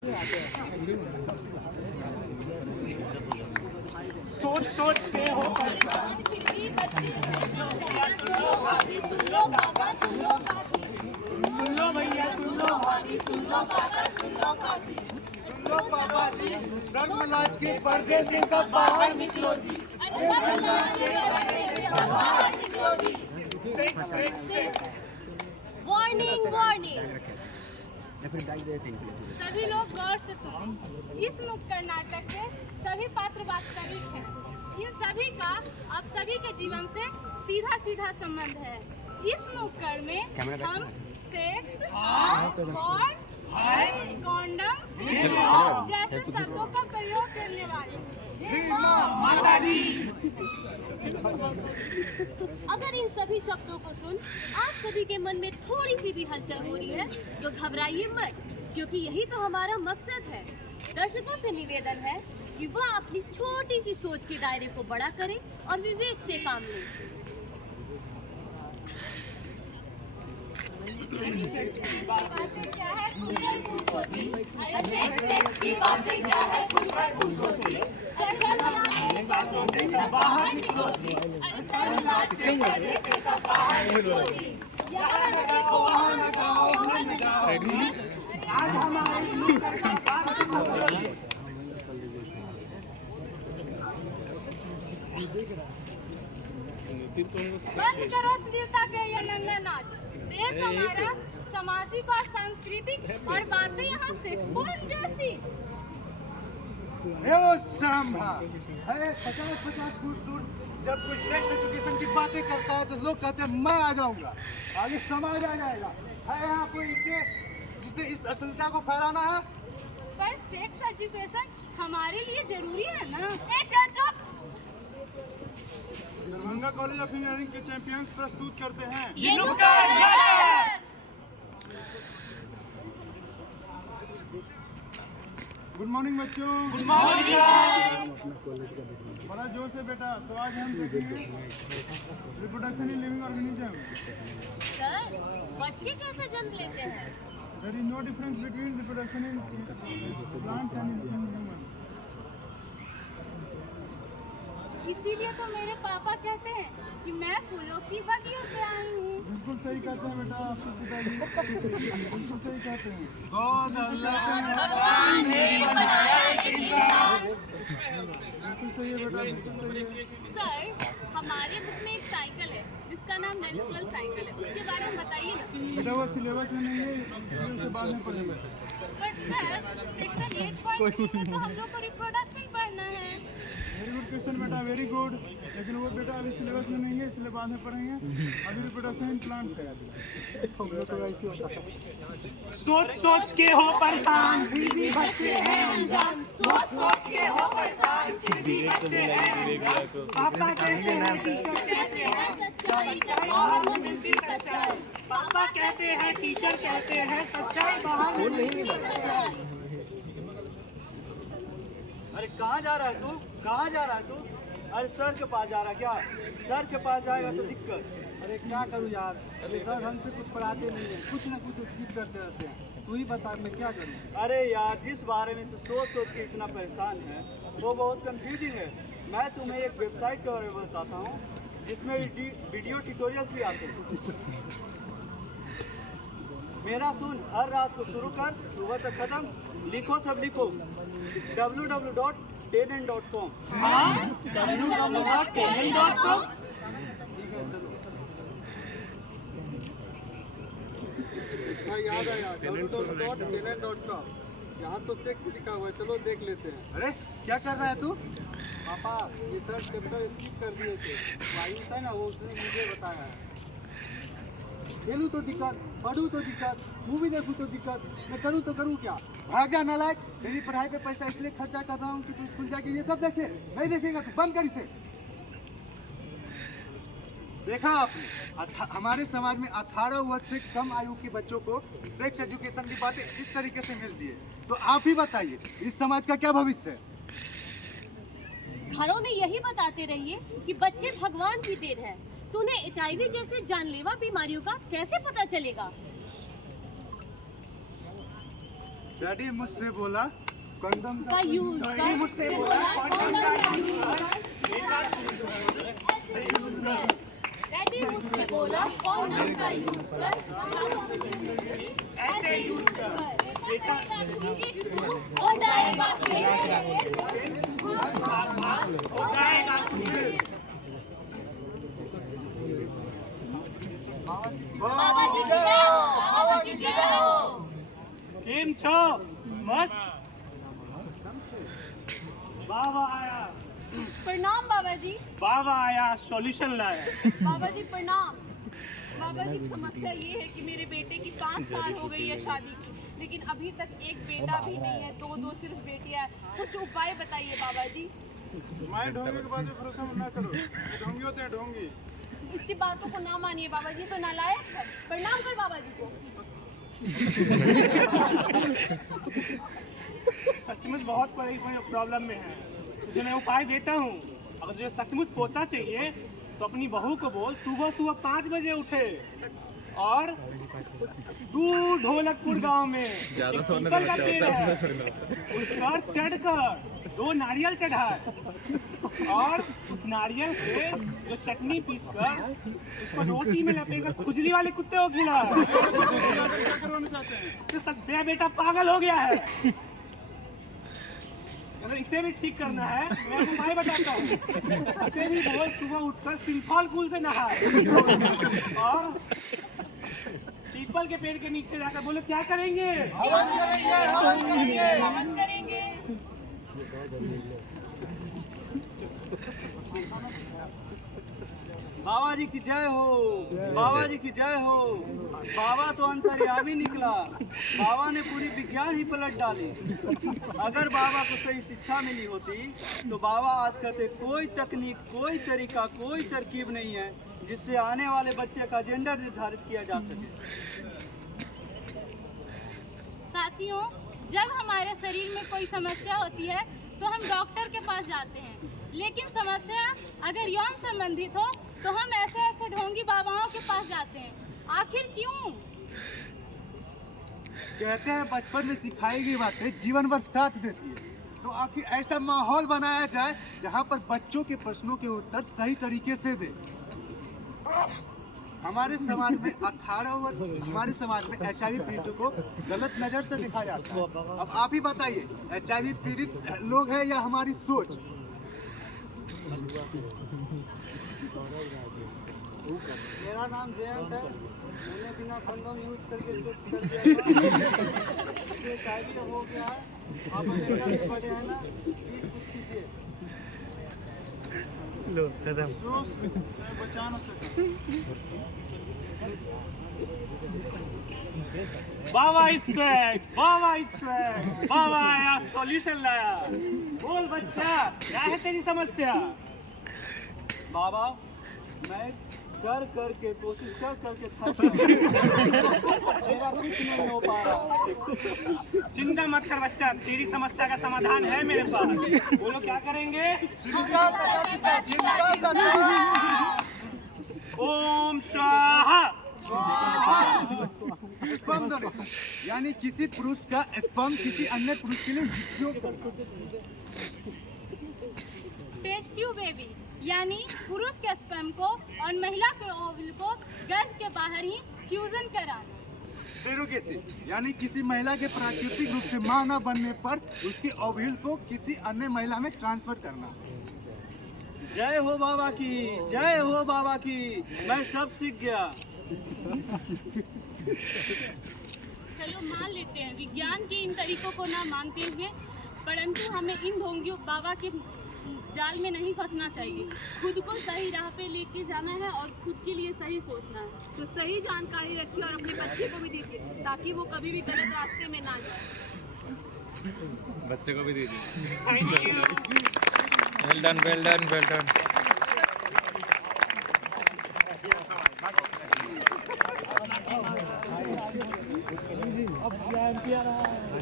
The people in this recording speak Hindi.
सोच सोच के हो सुन लो भैया सुन लो पापा जी, लाज के पर्दे से सब बाहर निकलो जी। Warning warning. सभी लोग गौर से सुनें। इस नुक्कड़ नाटक के सभी पात्र वास्तविक हैं। इन सभी का आप सभी के जीवन से सीधा सीधा संबंध है। इस नुक्कड़ में हम सेक्स, पॉर्न, कॉन्डम जैसे शब्दों का प्रयोग करने वाले हैं। अगर इन सभी शब्दों को सुन आप सभी के मन में थोड़ी सी भी हलचल हो रही है तो घबराइए मत, क्योंकि यही तो हमारा मकसद है। दर्शकों से निवेदन है कि वह अपनी छोटी सी सोच के दायरे को बड़ा करें और विवेक से काम लें। बातें क्या है खुलकर पूछो जी। सेक्स की बातें क्या है खुलकर पूछो जी। बातों से सब बाहर निकलो जी। लाज के पर्दे से सब बाहर निकलो जी। यहाँ न देखो वहाँ न जाओ वहाँ न जाओ। आज हमारे नुक्कड़ का पात्र समझो। बंद करो अश्लीलता के ये नंगा नाच। देश हमारा सामाजिक और सांस्कृतिक और बातें यहाँ सेक्स पॉर्न जैसी। है 50-50 फुट दूर जब कोई सेक्स एजुकेशन की बातें करता है तो लोग कहते हैं मैं आ जाऊंगा, आगे समाज आ जाएगा। है यहाँ कोई जिसे इस अश्लीलता को फैलाना है? पर सेक्स एजुकेशन हमारे लिए जरूरी है ना? चुप। दरभंगा कॉलेज ऑफ इंजीनियरिंग के चैंपियंस प्रस्तुत करते हैं ये नुक्कड़ नाटक। गुड मॉर्निंग बच्चों। Good morning. बड़ा जोर से बेटा। तो आज हम देखेंगे reproduction in living organism. Sir, बच्चे कैसे जन्म लेते हैं? There is no difference between reproduction in plants and in human. इसीलिए तो मेरे पापा कहते हैं कि मैं फूलों की बगियों से आई हूँ। बिल्कुल सही कहते हैं बेटा आपके पिताजी। बिल्कुल सही कहते हैं। कौन अल्लाह बिल्कुल सही है बेटा, बिल्कुल सही है। सर, हमारे बुक में एक साइकिल है जिसका नाम मेंस्ट्रुअल साइकिल है, उसके बारे में बताइए ना। बेटा वो सिलेबस में नहीं है, उसे बाद में पढ़ेंगे। बट सर, सेक्शन 8.3 में तो हम लोग को रिप्रोडक्शन पढ़ना है। वेरी गुड क्वेश्चन बेटा, वेरी गुड। लेकिन वो बेटा अभी सिलेबस में नहीं है, इसलिए बाद में पढ़ेंगे। अभी रिप्रोडक्शन इन प्लांट्स है। सोच सोच के हो परेशान फिर भी बच्चे हैं अनजान। सोच सोच के हो परेशान फिर भी बच्चे हैं अनजान। पापा कहते हैं टीचर कहते हैं सच्चाई बाहर नहीं मिलती सच्चाई। पापा कहते हैं टीचर कहते हैं सच्चाई बाहर नहीं मिलती सच्चाई। अरे कहाँ जा रहा है तू? कहाँ जा रहा है तू? अरे सर के पास जा रहा है क्या? सर के पास जाएगा तो दिक्कत। अरे क्या करूँ यार, अरे सर हमसे कुछ पढ़ाते नहीं है, कुछ ना कुछ स्किप करते रहते हैं। तू ही बता मैं क्या करूँ? अरे यार जिस बारे में तू सोच सोच के इतना परेशान है वो बहुत कंफ्यूजिंग है। मैं तुम्हें एक वेबसाइट के बारे में बताता हूँ जिसमें वीडियो ट्यूटोरियल्स भी आते हैं। मेरा सुन, हर रात को शुरू कर, सुबह तक खत्म। लिखो सब लिखो। www.tenen.com। www.tenen.com। अच्छा याद आया, www.tenen.com। यहाँ तो सेक्स लिखा हुआ है, चलो देख लेते हैं। अरे क्या कर रहा है तू? पापा ये सर चैप्टर स्किप कर दिए थे, वायुस है ना वो उसने मुझे बताया है। खेलूँ तो दिक्कत, पढ़ूँ तो दिक्कत, मूवी देखूँ तो दिक्कत, मैं करूँ तो करूँ क्या? भाग जा नालायक। तेरी पढ़ाई पे पैसा इसलिए खर्चा कर रहा हूँ कि तू स्कूल जाके ये सब देखे। नहीं देखेगा तू, बंद कर इसे। देखा आपने, हमारे समाज में 18 वर्ष से कम आयु के बच्चों को सेक्स एजुकेशन की बातें इस तरीके से मिलती है, तो आप ही बताइए इस समाज का क्या भविष्य है? घरों में यही बताते रहिए कि बच्चे भगवान की देन है, तो उन्हें HIV जैसे जानलेवा बीमारियों का कैसे पता चलेगा? डैडी मुझसे बोला कंडम का यूज मुझसे बोला डैडी मुझसे बोला कॉन्डम का यूज कर, ऐसे यूज कर बेटा, हो जाएगा हो जाएगा। बाबा जी की जय हो, बाबा जी की जय हो। केम छो मस्त बाबा आया, प्रणाम बाबा जी। बाबा आया सॉल्यूशन लाया। बाबा जी प्रणाम। बाबा जी समस्या ये है कि मेरे बेटे की 5 साल हो गई है शादी की, लेकिन अभी तक एक बेटा भी नहीं है, दो सिर्फ बेटियां हैं। कुछ उपाय बताइए बाबा जी। तुम्हारे ढोंगी के बाद भरोसा मत ना करो, ये ढोंगी होते हैं ढोंगी। इसकी बातों को ना मानिए बाबा जी, तो नालायक है। प्रणाम कर बाबा जी को। सचमुच बहुत बड़ी प्रॉब्लम में है, तुझे मैं उपाय देता हूँ। अगर तुझे सचमुच पोता चाहिए तो अपनी बहू को बोल सुबह सुबह 5 बजे उठे और दूर ढोलकपुर गांव में एक पीपल का पेड़ है, उस पर चढ़कर 2 नारियल चढ़ाए और उस नारियल से जो चटनी पीसकर उसको रोटी में लपेटकर खुजली वाले कुत्ते को खिलाए। तो सत्या बेटा पागल हो गया है। अगर इसे भी ठीक करना है मैं आपको उपाय बताता हूँ। इसे भी रोज सुबह उठकर सिंथॉल कूल से नहाए और पीपल के पेड़ के नीचे जाकर बोले क्या करेंगे? हवन करेंगे। बाबा जी की जय हो, बाबा जी की जय हो। बाबा तो अंतर्यामी निकला, बाबा ने पूरी विज्ञान ही पलट डाली। अगर बाबा को सही शिक्षा मिली होती तो बाबा आज कहते कोई तकनीक, कोई तरीका, कोई तरकीब नहीं है जिससे आने वाले बच्चे का जेंडर निर्धारित किया जा सके। साथियों, जब हमारे शरीर में कोई समस्या होती है तो हम डॉक्टर के पास जाते हैं, लेकिन समस्या अगर यौन संबंधित हो तो हम ऐसे ढोंगी बाबाओं के पास जाते हैं। आखिर क्यों? कहते हैं बचपन में सिखाई गई बातें जीवन भर साथ देती है, तो आखिर ऐसा माहौल बनाया जाए जहां पर बच्चों के प्रश्नों के उत्तर सही तरीके से दे। हमारे समाज में 18 वर्ष हमारे समाज में HIV पीड़ितों को गलत नजर से देखा जाता है। अब आप ही बताइए, HIV पीड़ित लोग हैं या हमारी सोच? मेरा नाम जयंत है, मैंने बिना कंडोम यूज करके सेक्स कर दिया था। मुझे हो गया है, आप अमेरिका से बड़े हैं ना, प्लीज कुछ कीजिए। अफसोस से बचा न सका। बाबा इस्वेक, बाबा इस्वेक, बाबा आया सॉल्यूशन लाया। बोल बच्चा क्या है तेरी समस्या? बाबा मैं कर करके कोशिश कर करके थक गया। मेरा कुछ नहीं हो पा रहा। चिंता मत कर बच्चा, तेरी समस्या का समाधान है मेरे पास। बोलो क्या करेंगे? ओम स्वाहा। स्पर्म डोनेशन यानी किसी पुरुष का स्पर्म किसी अन्य पुरुष के लिए उपयोग कर सकते हैं। टेस्ट ट्यूब बेबी यानी पुरुष के स्पर्म को और महिला के ओवल को गर्भ के बाहर ही फ्यूजन कराना। सेरोगेसी यानी किसी महिला के प्राकृतिक रूप से मां न बनने पर उसके ओव्यूल को किसी अन्य महिला में ट्रांसफर करना। जय हो बाबा की, जय हो बाबा की, मैं सब सीख गया। चलो मान लेते हैं विज्ञान के इन तरीकों को ना मानते हुए, परंतु हमें इन ढोंगियों बाबा के जाल में नहीं फंसना चाहिए। खुद को सही राह पे लेके जाना है और खुद के लिए सही सोचना है। तो सही जानकारी रखिए और अपने बच्चे को भी दीजिए ताकि वो कभी भी गलत रास्ते में ना जाए। बच्चे को भी दीजिए। Thank you. Well done well done well done.